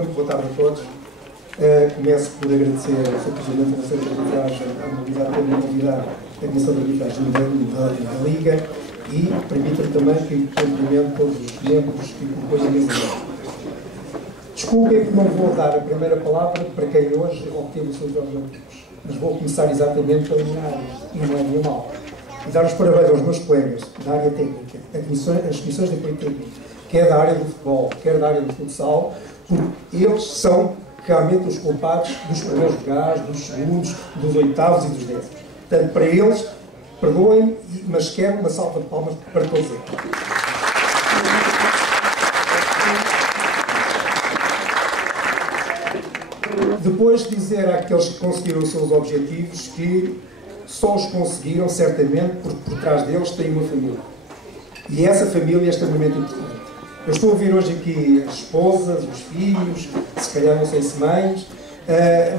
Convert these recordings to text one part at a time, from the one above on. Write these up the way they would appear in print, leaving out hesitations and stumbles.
Muito boa tarde a todos. Começo por agradecer ao Sr. Presidente da Comissão de Arbitragem a mobilidade para me convidar a Comissão de Arbitragem da Liga e permita-me também que cumprimento todos os membros que compõem a mesa. Desculpem que não vou dar a primeira palavra para quem hoje obteve os seus objetivos, mas vou começar exatamente pela minha área, e não é nenhuma mal. E dar os parabéns aos meus colegas da área técnica, as comissões de apoio técnico, quer da área do futebol, quer da área do futsal, porque eles são realmente os culpados dos primeiros lugares, dos segundos, dos oitavos e dos décimos. Portanto, para eles, perdoem-me, mas quero uma salva de palmas para todos eles. Depois dizer àqueles que conseguiram os seus objetivos que só os conseguiram, certamente, porque por trás deles tem uma família. E essa família é extremamente importante. Eu estou a ouvir hoje aqui as esposas, os filhos, se calhar não sei se mães,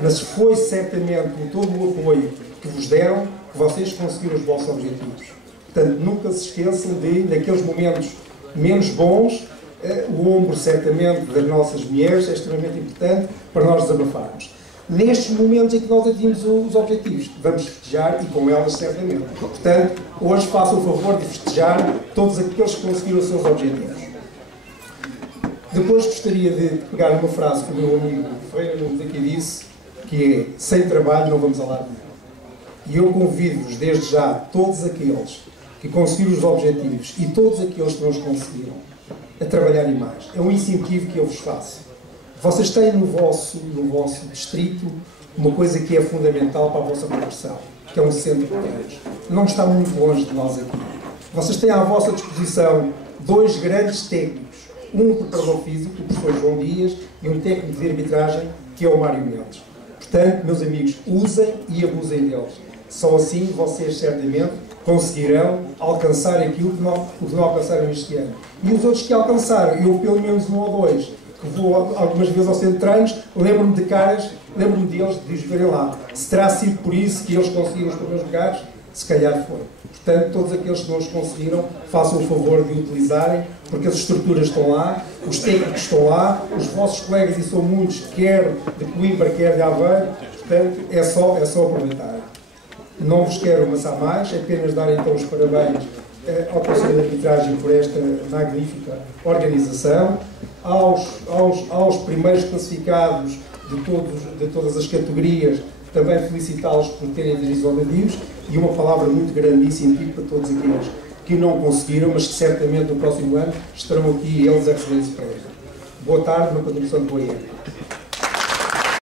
mas foi certamente com todo o apoio que vos deram que vocês conseguiram os vossos objetivos. Portanto, nunca se esqueçam de, naqueles momentos menos bons, o ombro, certamente, das nossas mulheres é extremamente importante para nós desabafarmos. Nestes momentos em que nós atingimos os objetivos, vamos festejar e com elas, certamente. Portanto, hoje façam o favor de festejar todos aqueles que conseguiram os seus objetivos. Depois gostaria de pegar uma frase que o meu amigo Ferreira Nunes aqui disse, que é: sem trabalho não vamos a lado nenhum. E eu convido-vos desde já, todos aqueles que conseguiram os objetivos e todos aqueles que não os conseguiram, a trabalharem mais. É um incentivo que eu vos faço. Vocês têm no vosso distrito uma coisa que é fundamental para a vossa progressão, que é um centro de treinos. Não está muito longe de nós aqui. Vocês têm à vossa disposição dois grandes técnicos, um preparador físico, o professor João Dias, e um técnico de arbitragem, que é o Mário Mendes. Portanto, meus amigos, usem e abusem deles. Só assim vocês certamente conseguirão alcançar aquilo que não alcançaram este ano. E os outros que alcançaram, eu pelo menos um ou dois, que vou algumas vezes ao centro de treinos, lembro-me de caras, lembro-me deles, de os verem lá. Se terá sido por isso que eles conseguiram os primeiros lugares, se calhar foi. Portanto, todos aqueles que não os conseguiram, façam o favor de utilizarem, porque as estruturas estão lá, os técnicos estão lá, os vossos colegas, e são muitos, quer de Coimbra, quer de Aveiro, portanto, é só aproveitar. Não vos quero amassar mais, apenas dar então os parabéns ao Conselho de Arbitragem por esta magnífica organização, aos primeiros classificados de todas as categorias, também felicitá-los por terem aderido aos objetivos, e uma palavra muito grande de incentivo para todos aqueles que não conseguiram, mas que certamente no próximo ano estarão aqui eles a receber esse prémio. Boa tarde, uma continuação de boa época.